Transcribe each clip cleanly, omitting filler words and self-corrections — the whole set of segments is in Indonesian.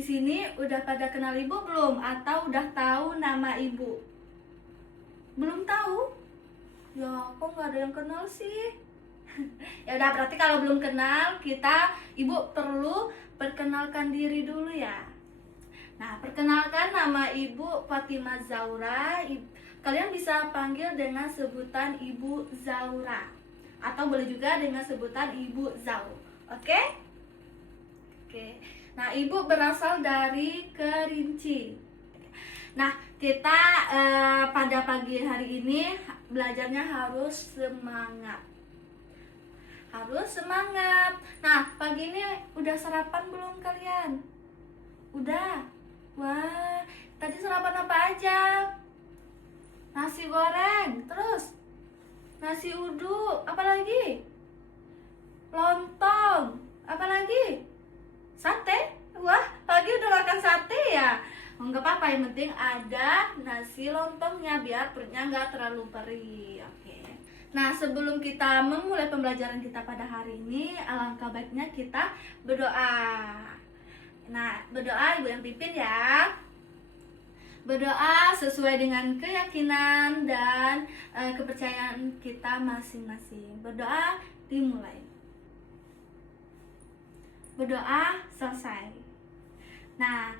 di sini udah pada kenal ibu belum? Atau udah tahu nama ibu? Belum tahu? Ya, kok nggak ada yang kenal sih? Ya udah, berarti kalau belum kenal, ibu perlu perkenalkan diri dulu ya. Nah, perkenalkan, nama ibu Fatimah Zaura. Kalian bisa panggil dengan sebutan Ibu Zaura, atau boleh juga dengan sebutan Ibu Zau. Oke? Oke. Nah, ibu berasal dari Kerinci. Nah, kita pada pagi hari ini belajarnya harus semangat. Harus semangat. Nah, pagi ini udah sarapan belum kalian? Udah? Wah, tadi sarapan apa aja? Nasi goreng, terus nasi uduk, apa lagi? Lontong, apa lagi? Sate? Wah, pagi udah makan sate ya? Enggak apa-apa, yang penting ada nasi lontongnya biar perutnya nggak terlalu perih. Oke. Nah, sebelum kita memulai pembelajaran kita pada hari ini, alangkah baiknya kita berdoa. Nah, berdoa ibu yang pimpin ya. Berdoa sesuai dengan keyakinan dan kepercayaan kita masing-masing. Berdoa dimulai. Berdoa selesai. Nah,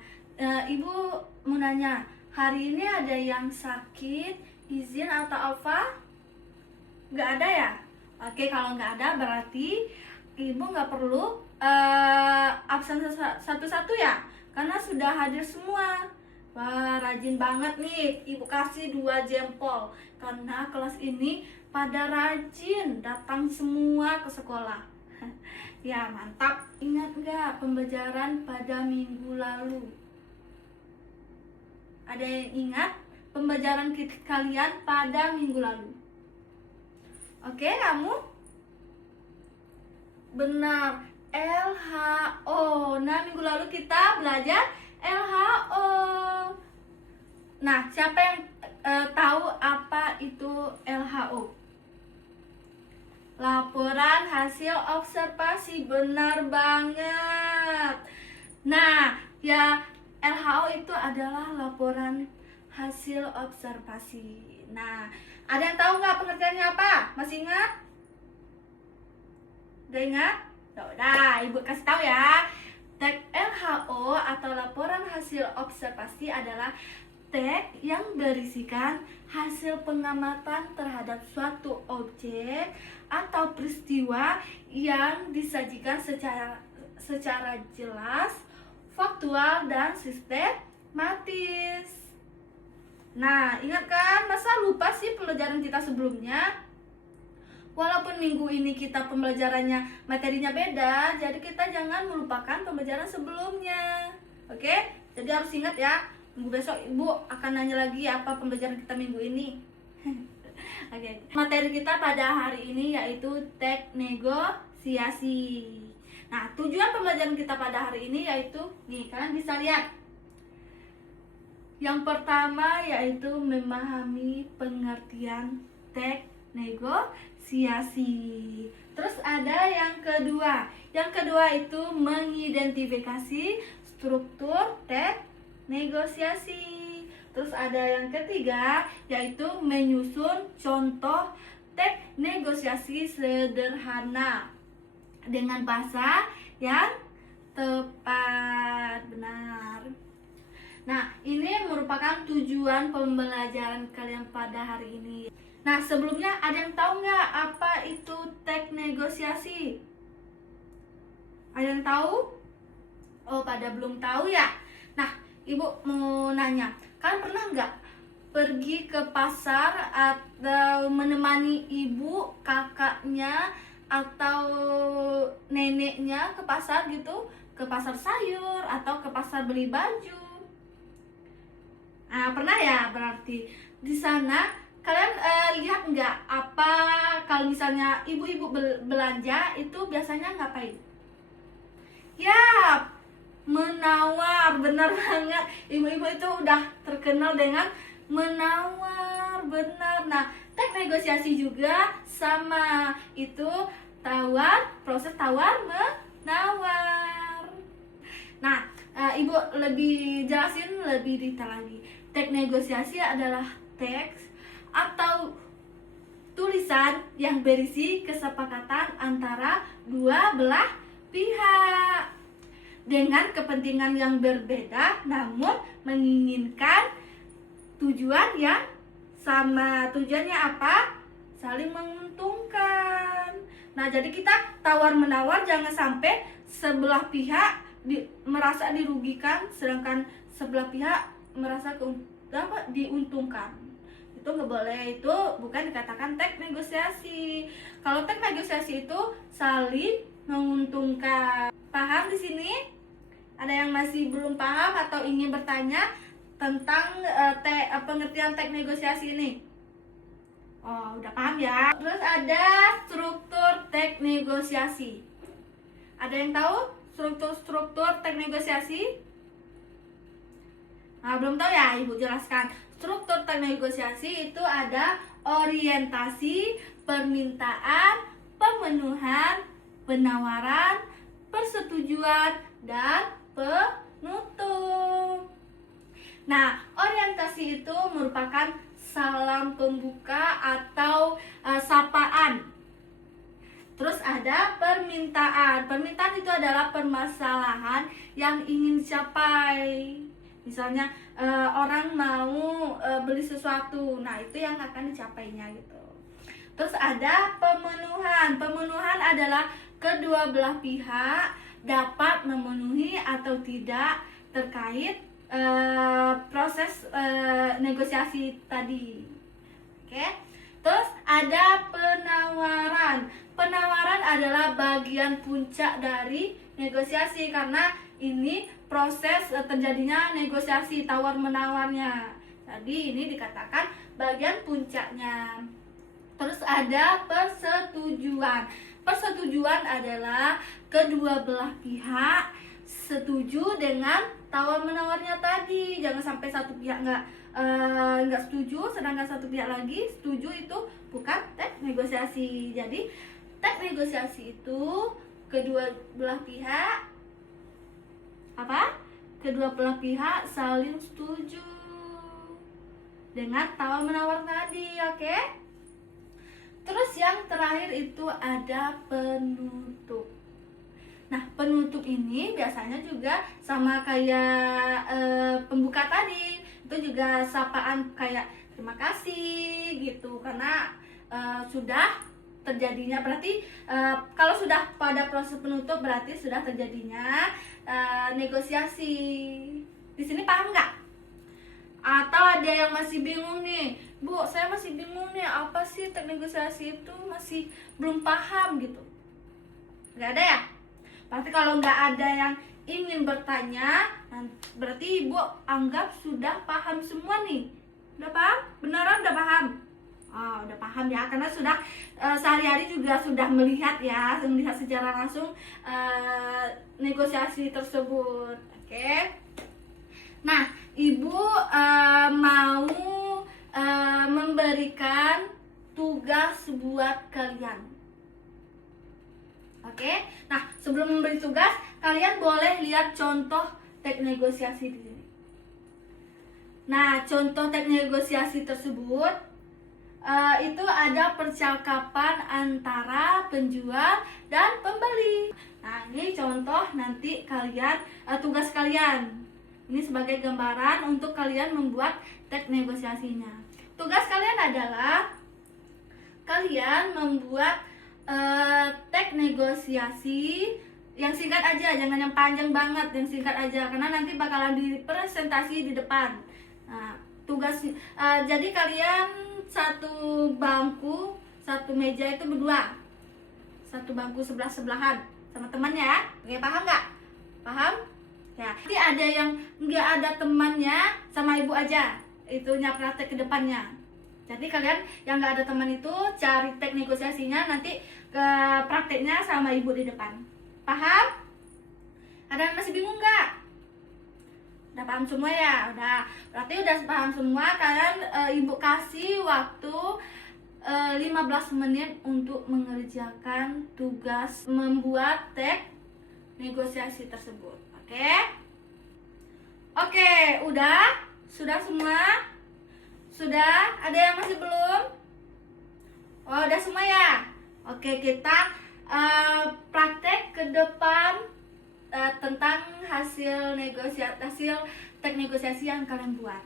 ibu mau nanya, hari ini ada yang sakit, izin atau apa? Nggak ada ya? Oke, kalau nggak ada berarti ibu nggak perlu absen satu-satu ya, karena sudah hadir semua. Wah, rajin banget nih, ibu kasih 2 jempol karena kelas ini pada rajin datang semua ke sekolah. Ya, mantap. Ingat nggak pembelajaran pada minggu lalu? Ada yang ingat pembelajaran kalian pada minggu lalu? Oke, kamu? Benar, LHO. Nah, minggu lalu kita belajar LHO. Nah, siapa yang tahu apa itu LHO? Laporan hasil observasi, benar banget. Nah, ya, LHO itu adalah laporan hasil observasi. Nah, ada yang tahu nggak pengertiannya apa? Masih ingat? Udah ingat? Udah, ibu kasih tahu ya. Tag LHO atau laporan hasil observasi adalah tag yang berisikan hasil pengamatan terhadap suatu objek atau peristiwa yang disajikan secara jelas, faktual, dan sistematis. Nah, ingat kan? Masa lupa sih pembelajaran kita sebelumnya? Walaupun minggu ini kita pembelajarannya materinya beda, jadi kita jangan melupakan pembelajaran sebelumnya. Oke? Jadi harus ingat ya. Minggu besok ibu akan nanya lagi apa pembelajaran kita minggu ini. Oke. Materi kita pada hari ini yaitu teks negosiasi. Nah, tujuan pembelajaran kita pada hari ini yaitu, nih kalian bisa lihat. Yang pertama yaitu memahami pengertian teks negosiasi. Terus ada yang kedua. Yang kedua itu mengidentifikasi struktur teks negosiasi. Terus ada yang ketiga yaitu menyusun contoh teks negosiasi sederhana dengan bahasa yang tepat. Benar. Nah, ini merupakan tujuan pembelajaran kalian pada hari ini. Nah, sebelumnya ada yang tahu nggak apa itu teks negosiasi? Ada yang tahu? Oh, pada belum tahu ya? Nah, ibu mau nanya, kalian pernah nggak pergi ke pasar atau menemani ibu, kakaknya, atau neneknya ke pasar gitu? Ke pasar sayur atau ke pasar beli baju? Nah, pernah ya berarti. Di sana kalian lihat nggak apa kalau misalnya ibu-ibu belanja itu biasanya ngapain? Ya, menawar. Benar banget, ibu-ibu itu udah terkenal dengan menawar. Benar. Nah, teks negosiasi juga sama, itu tawar, proses tawar menawar. Nah, Ibu lebih jelasin lebih detail lagi. Teks negosiasi adalah teks atau tulisan yang berisi kesepakatan antara dua belah pihak dengan kepentingan yang berbeda namun menginginkan tujuan yang sama. Tujuannya apa? Saling menguntungkan. Nah, jadi kita tawar-menawar, jangan sampai sebelah pihak merasa dirugikan sedangkan sebelah pihak merasa diuntungkan. Itu nggak boleh, itu bukan dikatakan teks negosiasi. Kalau teks negosiasi itu saling menguntungkan. Paham di sini? Ada yang masih belum paham atau ingin bertanya tentang pengertian teks negosiasi ini? Oh, udah paham ya. Terus ada struktur teks negosiasi. Ada yang tahu struktur teks negosiasi? Nah, belum tahu ya, Ibu jelaskan. Struktur teks negosiasi itu ada orientasi, permintaan, pemenuhan, penawaran, persetujuan, dan penutup. Nah, orientasi itu merupakan salam pembuka atau sapaan. Terus ada permintaan. Permintaan itu adalah permasalahan yang ingin dicapai. Misalnya orang mau beli sesuatu, nah itu yang akan dicapainya gitu. Terus ada pemenuhan. Pemenuhan adalah kedua belah pihak dapat memenuhi atau tidak terkait proses negosiasi tadi. Oke. Terus ada penawaran. Penawaran adalah bagian puncak dari negosiasi karena ini proses terjadinya negosiasi tawar menawarnya. Jadi ini dikatakan bagian puncaknya. Terus ada persetujuan. Persetujuan adalah kedua belah pihak setuju dengan tawar menawarnya tadi. Jangan sampai satu pihak nggak setuju sedangkan satu pihak lagi setuju, itu bukan teks negosiasi. Jadi teks negosiasi itu kedua belah pihak kedua belah pihak saling setuju dengan tawar menawar tadi. Oke. Terus yang terakhir itu ada penutup. Nah, penutup ini biasanya juga sama kayak pembuka tadi. Itu juga sapaan kayak terima kasih gitu, karena sudah terjadinya, berarti kalau sudah pada proses penutup berarti sudah terjadinya negosiasi. Di sini paham nggak? Atau ada yang masih bingung nih, Bu, saya masih bingung nih, apa sih teks negosiasi itu, masih belum paham gitu. Nggak ada ya? Berarti kalau nggak ada yang ingin bertanya, berarti Ibu anggap sudah paham semua nih. Udah paham? Beneran udah paham? Oh, udah paham ya, karena sudah sehari-hari juga sudah melihat ya, melihat secara langsung negosiasi tersebut. Oke. Nah, Ibu mau memberikan tugas buat kalian. Oke. Nah, sebelum memberi tugas, kalian boleh lihat contoh teks negosiasi di sini. Nah, contoh teks negosiasi tersebut itu ada percakapan antara penjual dan pembeli. Nah, ini contoh nanti kalian tugas kalian. Ini sebagai gambaran untuk kalian membuat teks negosiasinya. Tugas kalian adalah kalian membuat teks negosiasi yang singkat aja, jangan yang panjang banget, yang singkat aja karena nanti bakalan dipresentasi di depan. Nah, tugas jadi kalian satu bangku, satu meja itu berdua, satu bangku sebelah-sebelahan sama temannya ya. Oke, paham nggak? Paham? Ya, nanti ada yang nggak ada temannya, sama Ibu aja itunya praktek ke depannya. Jadi kalian yang nggak ada teman itu cari teks negosiasinya, nanti ke prakteknya sama Ibu di depan. Paham? Ada yang masih bingung nggak? Udah paham semua ya? Udah, berarti udah paham semua. Kalian Ibu kasih waktu 15 menit untuk mengerjakan tugas membuat teks negosiasi tersebut. Oke? Oke, udah? Sudah semua? Sudah? Ada yang masih belum? Oh, udah semua ya? Oke, kita praktek ke depan tentang hasil tek negosiasi yang kalian buat.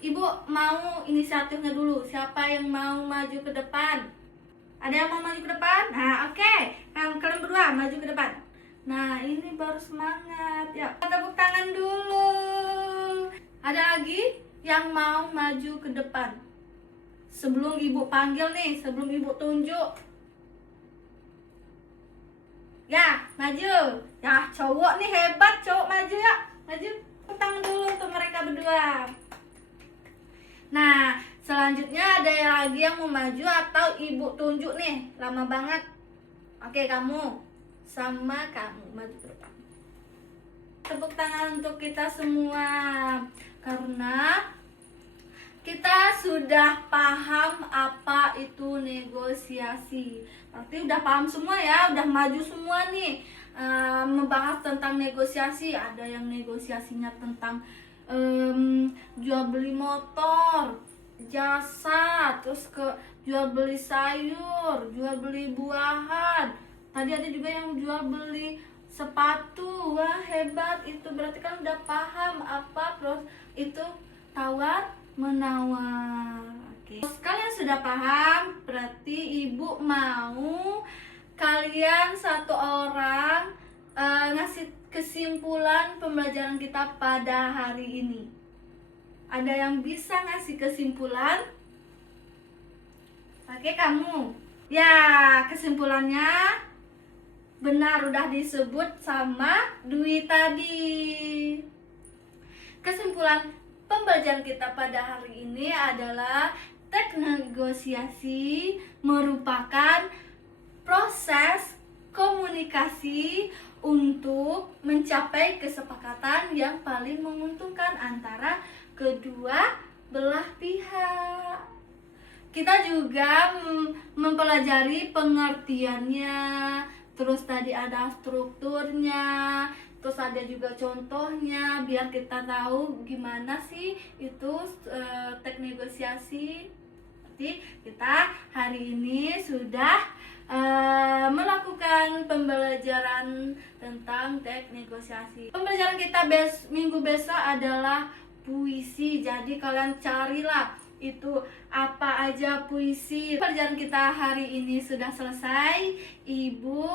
Ibu mau inisiatifnya dulu. Siapa yang mau maju ke depan? Ada yang mau maju ke depan? Nah, oke. Kalian berdua maju ke depan. Nah, ini baru semangat. Ya, tepuk tangan dulu. Ada lagi yang mau maju ke depan? Sebelum ibu panggil nih, sebelum ibu tunjuk. Ya, maju. Ya, cowok nih hebat, cowok maju ya. Maju. Tepuk tangan dulu untuk mereka berdua. Nah, selanjutnya ada yang lagi yang mau maju atau ibu tunjuk nih? Lama banget. Oke, kamu sama kamu maju ke depan. Tepuk tangan untuk kita semua. Karena kita sudah paham apa itu negosiasi. Berarti udah paham semua ya, udah maju semua nih. Membahas tentang negosiasi. Ada yang negosiasinya tentang jual beli motor, jasa, terus ke jual beli sayur, jual beli buahan. Tadi ada juga yang jual beli sepatu. Wah, hebat itu, berarti kan udah paham apa itu tawar menawar. Oke. Kalian sudah paham, berarti ibu mau kalian satu orang ngasih kesimpulan pembelajaran kita pada hari ini. Ada yang bisa ngasih kesimpulan? Oke, kamu. Ya, kesimpulannya benar, udah disebut sama Dwi tadi. Kesimpulan pembelajaran kita pada hari ini adalah tek negosiasi merupakan proses komunikasi untuk mencapai kesepakatan yang paling menguntungkan antara kedua belah pihak. Kita juga mempelajari pengertiannya, terus tadi ada strukturnya, terus ada juga contohnya biar kita tahu gimana sih itu tek negosiasi. Jadi kita hari ini sudah melakukan pembelajaran tentang tek negosiasi. Pembelajaran kita minggu besok adalah puisi. Jadi kalian carilah itu apa aja puisi. Pembelajaran kita hari ini sudah selesai. Ibu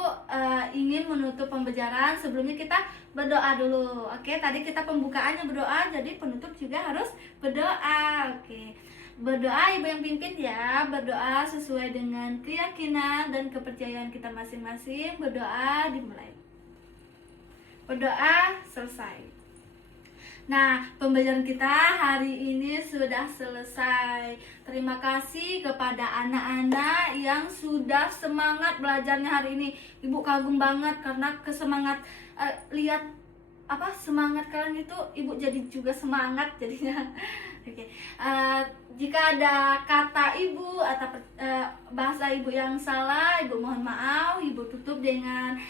ingin menutup pembelajaran. Sebelumnya kita berdoa dulu. Oke, tadi kita pembukaannya berdoa, jadi penutup juga harus berdoa. Oke. Berdoa ibu yang pimpin ya. Berdoa sesuai dengan keyakinan dan kepercayaan kita masing-masing. Berdoa dimulai. Berdoa selesai. Nah, pembelajaran kita hari ini sudah selesai. Terima kasih kepada anak-anak yang sudah semangat belajarnya hari ini. Ibu kagum banget karena lihat semangat kalian itu, ibu jadi juga semangat jadinya. Oke. Jika ada kata ibu atau bahasa ibu yang salah, ibu mohon maaf. Ibu tutup dengan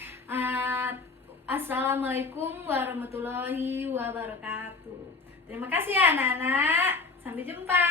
Assalamualaikum warahmatullahi wabarakatuh. Terima kasih ya anak-anak. Sampai jumpa.